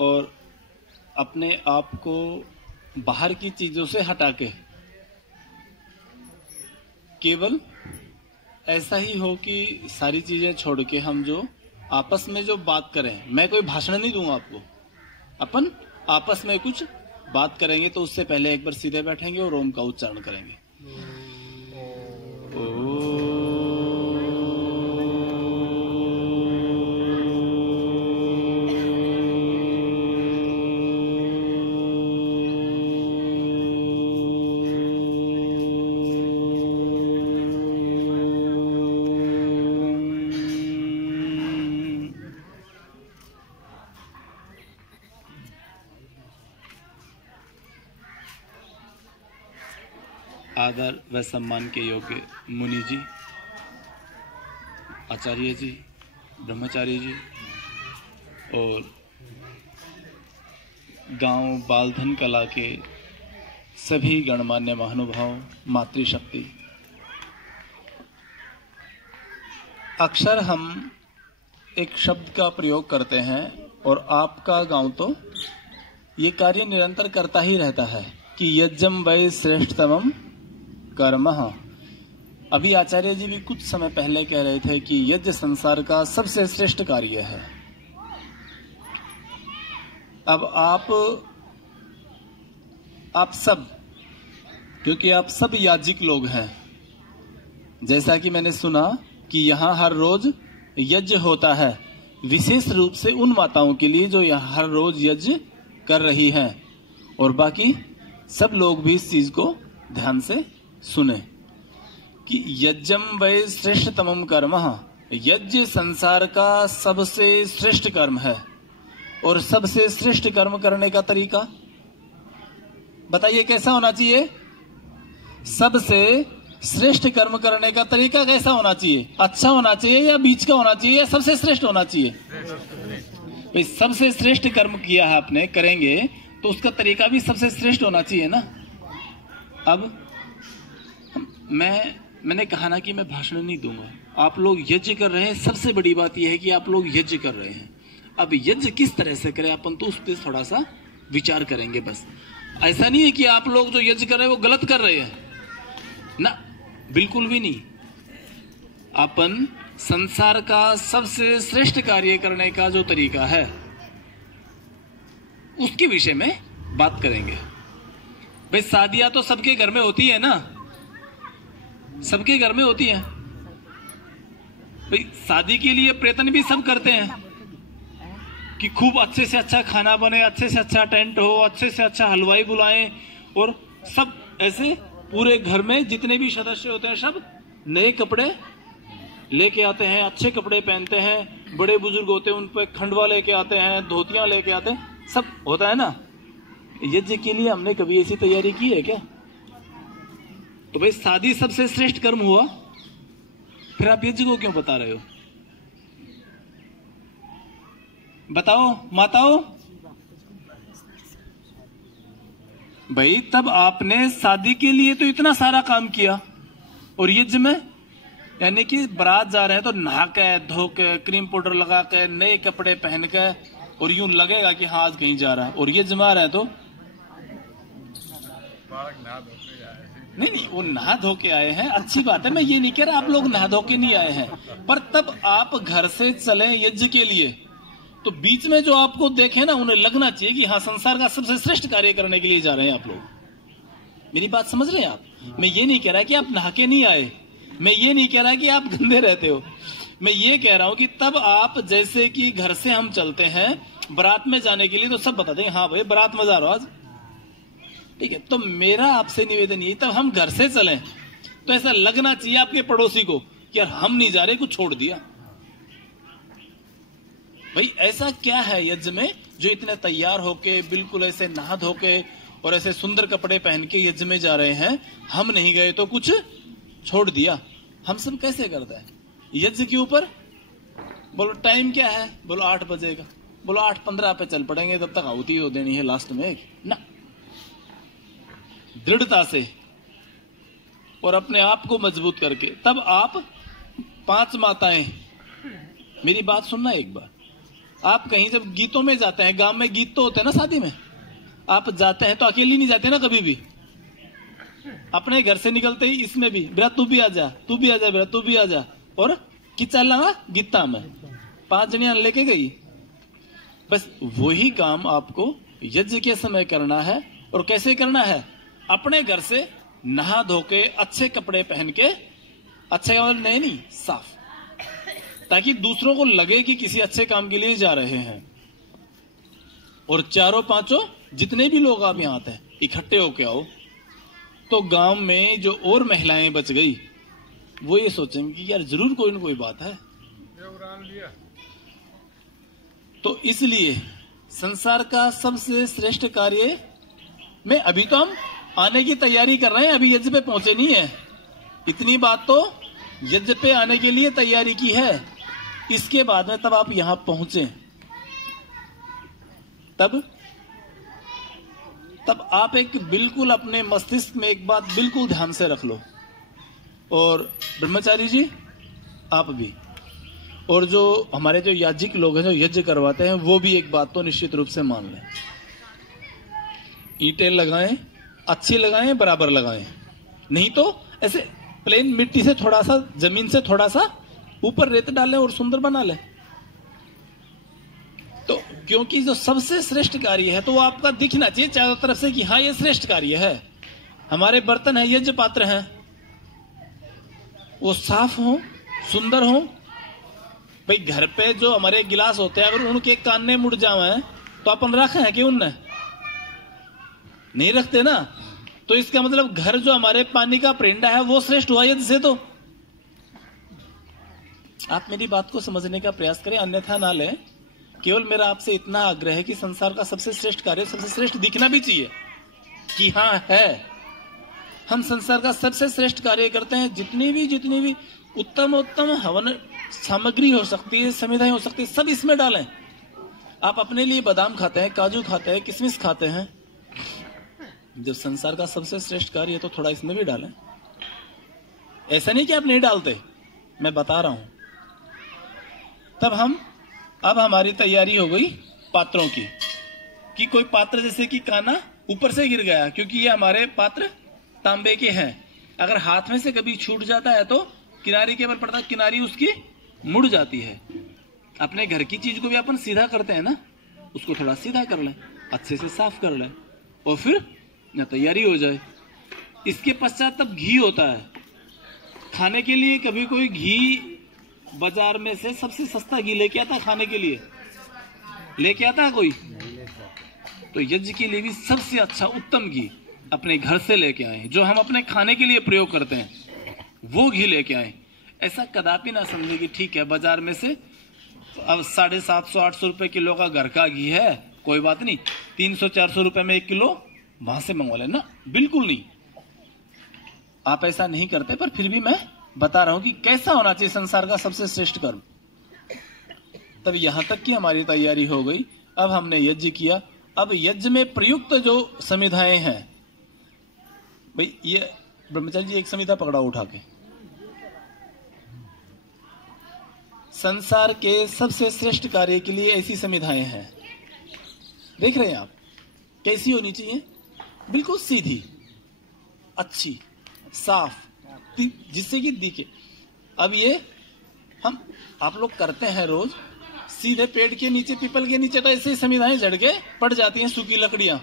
और अपने आप को बाहर की चीजों से हटा के केवल ऐसा ही हो कि सारी चीजें छोड़ के हम जो आपस में जो बात करें, मैं कोई भाषण नहीं दूंगा आपको, अपन आपस में कुछ बात करेंगे तो उससे पहले एक बार सीधे बैठेंगे और ओम का उच्चारण करेंगे। आदर व सम्मान के योग्य मुनि जी, आचार्य जी, ब्रह्मचारी जी और गांव बालधन कला के सभी गणमान्य महानुभाव, मातृशक्ति। अक्सर हम एक शब्द का प्रयोग करते हैं और आपका गांव तो ये कार्य निरंतर करता ही रहता है कि यज्ञम वै श्रेष्ठतमम कर्म। अभी आचार्य जी भी कुछ समय पहले कह रहे थे कि यज्ञ संसार का सबसे श्रेष्ठ कार्य है। अब आप सब, क्योंकि आप सब याज्ञिक लोग हैं, जैसा कि मैंने सुना कि यहाँ हर रोज यज्ञ होता है, विशेष रूप से उन माताओं के लिए जो यहाँ हर रोज यज्ञ कर रही हैं, और बाकी सब लोग भी इस चीज को ध्यान से सुने कि यज्ञम वै श्रेष्ठतमम कर्म, यज्ञ संसार का सबसे श्रेष्ठ कर्म है। और सबसे श्रेष्ठ कर्म करने का तरीका बताइए कैसा होना चाहिए? सबसे श्रेष्ठ कर्म करने का तरीका कैसा होना चाहिए? अच्छा होना चाहिए या बीच का होना चाहिए या सबसे श्रेष्ठ होना चाहिए? भाई सबसे श्रेष्ठ कर्म किया है आपने, करेंगे तो उसका तरीका भी सबसे श्रेष्ठ होना चाहिए ना। अब मैंने कहा ना कि मैं भाषण नहीं दूंगा, आप लोग यज्ञ कर रहे हैं, सबसे बड़ी बात यह है कि आप लोग यज्ञ कर रहे हैं। अब यज्ञ किस तरह से करें अपन तो उस पर थोड़ा सा विचार करेंगे। बस ऐसा नहीं है कि आप लोग जो यज्ञ कर रहे हैं वो गलत कर रहे हैं ना, बिल्कुल भी नहीं। अपन संसार का सबसे श्रेष्ठ कार्य करने का जो तरीका है उसके विषय में बात करेंगे। भाई शादियां तो सबके घर में होती है ना, सबके घर में होती है। भाई शादी के लिए प्रयत्न भी सब करते हैं कि खूब अच्छे से अच्छा खाना बने, अच्छे से अच्छा टेंट हो, अच्छे से अच्छा हलवाई बुलाएं, और सब ऐसे पूरे घर में जितने भी सदस्य होते हैं सब नए कपड़े लेके आते हैं, अच्छे कपड़े पहनते हैं। बड़े बुजुर्ग होते हैं उन पर खंडवा लेके आते हैं, धोतियां लेके आते हैं, सब होता है ना। यज्ञ के लिए हमने कभी ऐसी तैयारी की है क्या? तो भाई शादी सबसे श्रेष्ठ कर्म हुआ, फिर आप यज्ञ को क्यों बता रहे हो? बताओ माताओं। भाई तब आपने शादी के लिए तो इतना सारा काम किया, और यज्ञ में यानी कि बारात जा रहे हैं तो नहा के धो के क्रीम पाउडर लगा के नए कपड़े पहन के, और यूं लगेगा कि हाँ आज कहीं जा रहा है, और यज्ञ में आ रहा है तो नहीं, वो नहा धो के आए हैं, अच्छी बात है, मैं ये नहीं कह रहा आप लोग नहा धो के नहीं आए हैं, पर तब आप घर से चले यज्ञ के लिए तो बीच में जो आपको देखे ना उन्हें लगना चाहिए कि हाँ संसार का सबसे श्रेष्ठ कार्य करने के लिए जा रहे हैं आप लोग। मेरी बात समझ रहे हैं आप? मैं ये नहीं कह रहा कि आप नहा के नहीं आए, मैं ये नहीं कह रहा कि आप गंदे रहते हो, मैं ये कह रहा हूं कि तब आप जैसे कि घर से हम चलते हैं बारात में जाने के लिए तो सब बता देंगे हाँ भाई बारात में जा रहा हो आज, ठीक है। तो मेरा आपसे निवेदन यही, तब हम घर से चलें तो ऐसा लगना चाहिए आपके पड़ोसी को कि यार हम नहीं जा रहे, कुछ छोड़ दिया। भाई ऐसा क्या है यज्ञ में जो इतने तैयार होके बिल्कुल ऐसे नहा धो के और ऐसे सुंदर कपड़े पहन के यज्ञ में जा रहे हैं, हम नहीं गए तो कुछ छोड़ दिया। हम सब कैसे करते हैं यज्ञ के ऊपर? बोलो टाइम क्या है? बोलो 8 बजे का, बोलो 8:15 पे चल पड़ेंगे, तब तक आहुति तो देनी है लास्ट में एक ना। दृढ़ता से और अपने आप को मजबूत करके तब आप 5 माताएं, मेरी बात सुनना एक बार, आप कहीं जब गीतों में जाते हैं, गांव में गीत तो होते हैं ना, शादी में आप जाते हैं तो अकेली नहीं जाते ना कभी भी, अपने घर से निकलते ही इसमें भी बेरा तू भी आ जा, तू भी आ जा, बेरा तू भी आ जा, और कि चल रहा गीता में 5 जनियां लेके गई। बस वही काम आपको यज्ञ के समय करना है। और कैसे करना है? अपने घर से नहा धो के अच्छे कपड़े पहन के, अच्छे नहीं साफ, ताकि दूसरों को लगे कि किसी अच्छे काम के लिए जा रहे हैं। और चारों पांचों जितने भी लोग आप यहां आते हैं इकट्ठे होके आओ, तो गांव में जो और महिलाएं बच गई वो ये सोचेंगे कि यार जरूर कोई ना कोई बात है। तो इसलिए संसार का सबसे श्रेष्ठ कार्य में अभी तो हम आने की तैयारी कर रहे हैं, अभी यज्ञ पे पहुंचे नहीं है। इतनी बात तो यज्ञ पे आने के लिए तैयारी की है, इसके बाद में तब आप यहां पहुंचे, तब आप एक बिल्कुल अपने मस्तिष्क में एक बात बिल्कुल ध्यान से रख लो, और ब्रह्मचारी जी आप भी, और जो हमारे जो याज्ञिक लोग हैं जो यज्ञ करवाते हैं वो भी एक बात तो निश्चित रूप से मान लें, ईंटें लगाएं, अच्छी लगाएं, बराबर लगाएं, नहीं तो ऐसे प्लेन मिट्टी से थोड़ा सा, जमीन से थोड़ा सा ऊपर रेत डालें और सुंदर बना लें। तो क्योंकि जो सबसे श्रेष्ठ कार्य है तो वो आपका दिखना चाहिए चारों तरफ से कि हाँ ये श्रेष्ठ कार्य है। हमारे बर्तन है, यज्ञ पात्र हैं, वो साफ हो, सुंदर हो। भाई घर पे जो हमारे गिलास होते हैं अगर उनके कान्ने मुड़ जावे तो अपन रखे हैं कि उनने नहीं रखते ना, तो इसका मतलब घर जो हमारे पानी का प्रेंडा है वो श्रेष्ठ हुआ यज्ञ से। तो आप मेरी बात को समझने का प्रयास करें, अन्यथा ना लें। केवल मेरा आपसे इतना आग्रह है कि संसार का सबसे श्रेष्ठ कार्य सबसे श्रेष्ठ दिखना भी चाहिए कि हाँ है, हम संसार का सबसे श्रेष्ठ कार्य करते हैं। जितनी भी उत्तम हवन सामग्री हो सकती है, संविधाएं हो सकती है, सब इसमें डालें। आप अपने लिए बादाम खाते हैं, काजू खाते हैं, किशमिश खाते हैं, जब संसार का सबसे श्रेष्ठ कार्य है तो थोड़ा इसमें भी डालें। ऐसा नहीं कि आप नहीं डालते, मैं बता रहा हूं। तब अब हमारी तैयारी हो गई पात्रों की, कि कोई पात्र जैसे कि काना ऊपर से गिर गया, क्योंकि ये हमारे पात्र तांबे के हैं, अगर हाथ में से कभी छूट जाता है तो किनारी के बल पड़ता, किनारी उसकी मुड़ जाती है। अपने घर की चीज को भी अपन सीधा करते हैं ना, उसको थोड़ा सीधा कर लें, अच्छे से साफ कर लें, और फिर न तैयारी हो जाए। इसके पश्चात तब घी होता है खाने के लिए। कभी कोई घी बाजार में से सबसे सस्ता घी लेके आता खाने के लिए, लेके आता है कोई? तो यज्ञ के लिए भी सबसे अच्छा उत्तम घी अपने घर से लेके आए, जो हम अपने खाने के लिए प्रयोग करते हैं वो घी लेके आए। ऐसा कदापि ना समझे कि ठीक है बाजार में से अब 750-800 रुपए किलो का घर का घी है, कोई बात नहीं, 300-400 रुपए में 1 किलो वहां से मंगवा लेना, बिल्कुल नहीं। आप ऐसा नहीं करते, पर फिर भी मैं बता रहा हूं कि कैसा होना चाहिए संसार का सबसे श्रेष्ठ कर्म। तब यहां तक की हमारी तैयारी हो गई, अब हमने यज्ञ किया। अब यज्ञ में प्रयुक्त जो संविधाएं हैं, भाई ये ब्रह्मचारी जी एक संविधा पकड़ा उठा के, संसार के सबसे श्रेष्ठ कार्य के लिए ऐसी संविधाएं हैं, देख रहे हैं आप कैसी होनी चाहिए? बिल्कुल सीधी, अच्छी, साफ, जिससे कि दिखे। अब ये हम आप लोग करते हैं रोज, सीधे पेड़ के नीचे, पीपल के नीचे तो ऐसे ही संविधाएं जड़ के पड़ जाती हैं, सूखी लकड़ियां,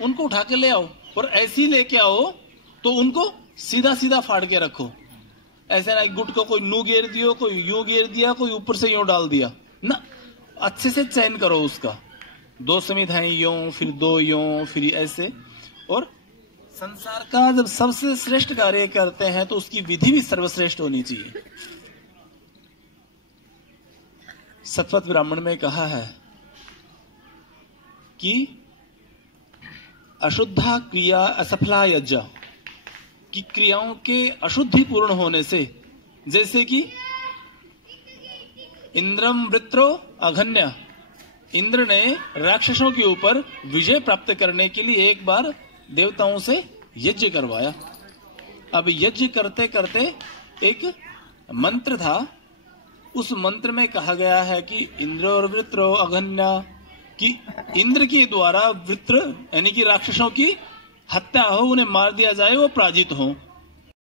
उनको उठा के ले आओ, और ऐसी लेके आओ तो उनको सीधा सीधा फाड़ के रखो। ऐसे ना गुट को कोई नू घेर दियो, कोई यूं घेर दिया, कोई ऊपर से यूं डाल दिया ना, अच्छे से चयन करो उसका। 2 संविधाएं यूं, फिर 2 यूं, फिर ऐसे। और संसार का जब सबसे श्रेष्ठ कार्य करते हैं तो उसकी विधि भी सर्वश्रेष्ठ होनी चाहिए। सतपथ ब्राह्मण में कहा है कि अशुद्धा क्रिया असफला यज्ञ, कि क्रियाओं के अशुद्धि पूर्ण होने से, जैसे कि इंद्रम वृत्रो अघन्य, इंद्र ने राक्षसों के ऊपर विजय प्राप्त करने के लिए एक बार देवताओं से यज्ञ करवाया। अब यज्ञ करते करते एक मंत्र था उस मंत्र में कहा गया है कि इंद्र और वृत्रो अघन्या, कि इंद्र के द्वारा वृत्र यानी कि राक्षसों की हत्या हो, उन्हें मार दिया जाए, वो पराजित हो।